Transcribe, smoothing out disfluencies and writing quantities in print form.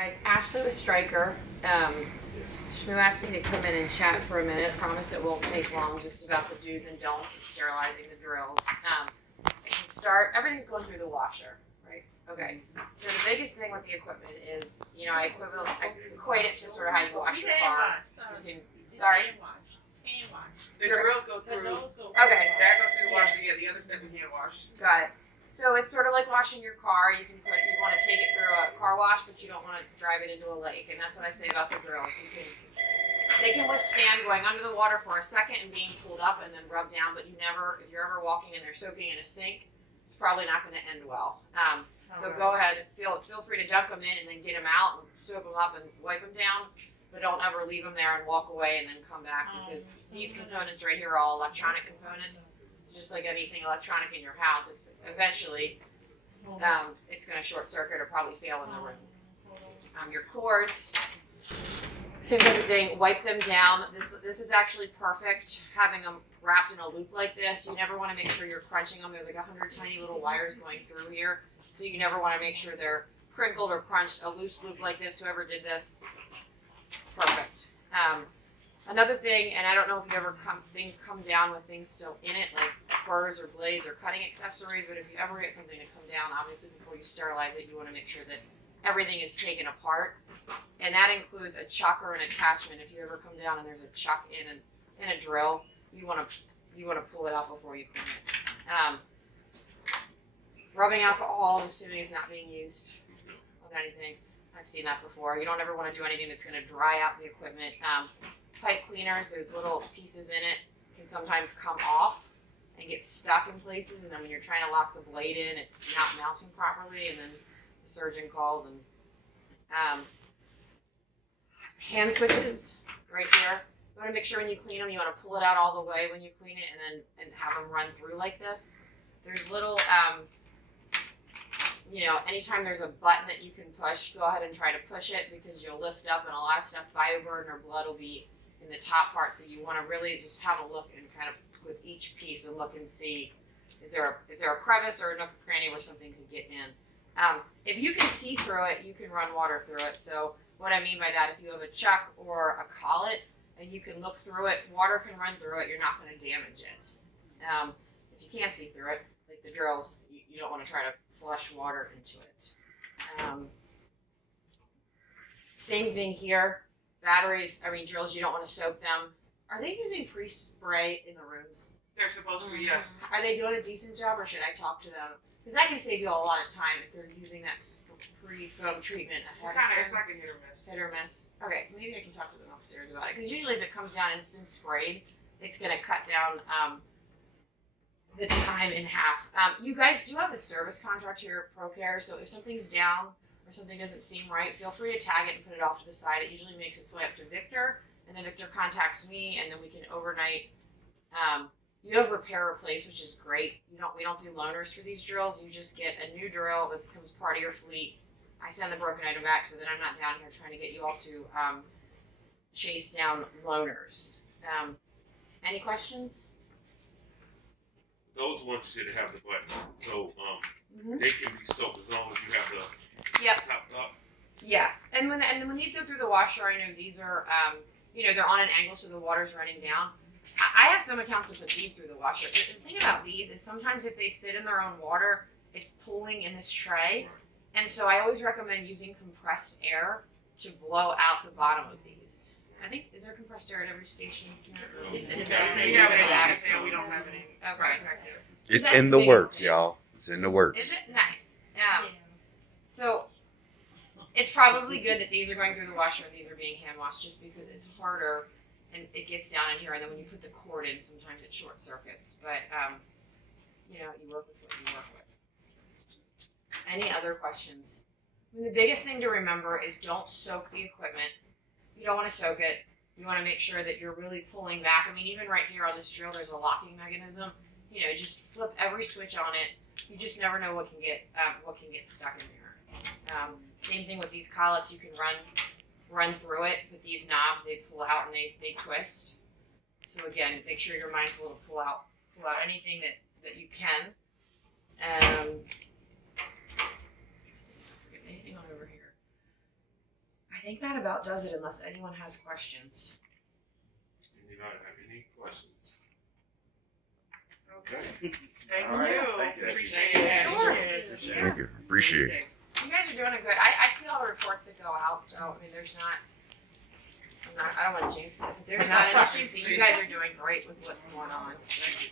guys, Ashley with Stryker. Shmoo asked me to come in and chat for a minute. Promise it won't take long, just about the do's and don'ts of sterilizing the drills. I can start, everything's going through the washer, right? Okay, so the biggest thing with the equipment is, I equate it to sort of how you wash your car. You can, sorry? The drills go through. Okay. That goes through the washing. Yeah, the other set we can't wash. Got it. So it's sort of like washing your car. You want to take it through a car wash, but you don't want to drive it into a lake. And that's what I say about the drills. They can withstand going under the water for a second and being pulled up and then rubbed down, but if you're ever walking and they're soaking in a sink, it's probably not going to end well. So go ahead, feel free to dunk them in and then get them out and soak them up and wipe them down. But don't ever leave them there and walk away and then come back, because these components right here are all electronic components. Just like anything electronic in your house, it's eventually it's going to short circuit or probably fail in the room. Your cords, same type of thing. Wipe them down. This is actually perfect, having them wrapped in a loop like this. You never want to make sure you're crunching them. There's like 100 tiny little wires going through here, so you never want to make sure they're crinkled or crunched. A loose loop like this, whoever did this, perfect. Another thing, and I don't know if you ever things come down with things still in it, like burrs or blades or cutting accessories, but if you ever get something to come down, obviously before you sterilize it, you want to make sure that everything is taken apart. And that includes a chuck or an attachment. If you ever come down and there's a chuck in a drill, you want to pull it out before you clean it. Rubbing alcohol, I'm assuming it's not being used with anything. I've seen that before. You don't ever want to do anything that's going to dry out the equipment. Pipe cleaners, there's little pieces in it, can sometimes come off and get stuck in places, and then when you're trying to lock the blade in, it's not mounting properly, and then the surgeon calls. And hand switches right here. You want to make sure when you clean them, you want to pull it out all the way when you clean it, and have them run through like this. There's little anytime there's a button that you can push, go ahead and try to push it, because you'll lift up and a lot of stuff, bioburden or blood will be in the top part. So you want to really just have a look and kind of with each piece and look and see, is there a crevice or a nook or cranny where something could get in. If you can see through it, you can run water through it. So what I mean by that, if you have a chuck or a collet and you can look through it, water can run through it, you're not going to damage it. If you can't see through it, like the drills, you don't want to try to flush water into it. Same thing here. Batteries, drills, you don't want to soak them. Are they using pre-spray in the rooms? They're supposed to be, yes. Are they doing a decent job, or should I talk to them? Because that can save you a lot of time if they're using that pre-foam treatment ahead of time. It's like a hit or miss. Hit or miss. Okay, maybe I can talk to them upstairs about it. Because usually if it comes down and it's been sprayed, it's going to cut down the time in half. You guys do have a service contract here at ProCare, so if something's down or something doesn't seem right, feel free to tag it and put it off to the side. It usually makes its way up to Victor, and then Victor contacts me, and then we can overnight. You have repair replace, which is great. We don't do loaners for these drills. You just get a new drill that becomes part of your fleet. I send the broken item back so that I'm not down here trying to get you all to chase down loaners. Any questions? Those ones you said have the button, so they can be soaked as long as you have the top up. Yes, and when these go through the washer, I know these are they're on an angle so the water's running down. I have some accounts that put these through the washer. The thing about these is sometimes if they sit in their own water, it's pooling in this tray, and so I always recommend using compressed air to blow out the bottom of these. I think, is there compressed air at every station? We don't have any. Okay. It's in the works, y'all. It's in the works. Is it? Nice. So it's probably good that these are going through the washer and these are being hand washed, just because it's harder and it gets down in here, and then when you put the cord in, sometimes it short circuits. But you work with what you work with. Any other questions? The biggest thing to remember is don't soak the equipment. You don't want to soak it. You want to make sure that you're really pulling back. Even right here on this drill, there's a locking mechanism. Just flip every switch on it. You just never know what can get stuck in there. Same thing with these collets. You can run through it with these knobs. They pull out and they twist. So again, make sure you're mindful to pull out anything that you can. Anything on over here. think that about does it unless anyone has questions. Anybody have any questions? Okay. All right, thank you. Appreciate it. Sure. Thank you. Appreciate it. You guys are doing a good. I see all the reports that go out, so I mean, there's not. I don't want to jinx it. But there's not an issue. So you guys are doing great with what's going on. Thank you.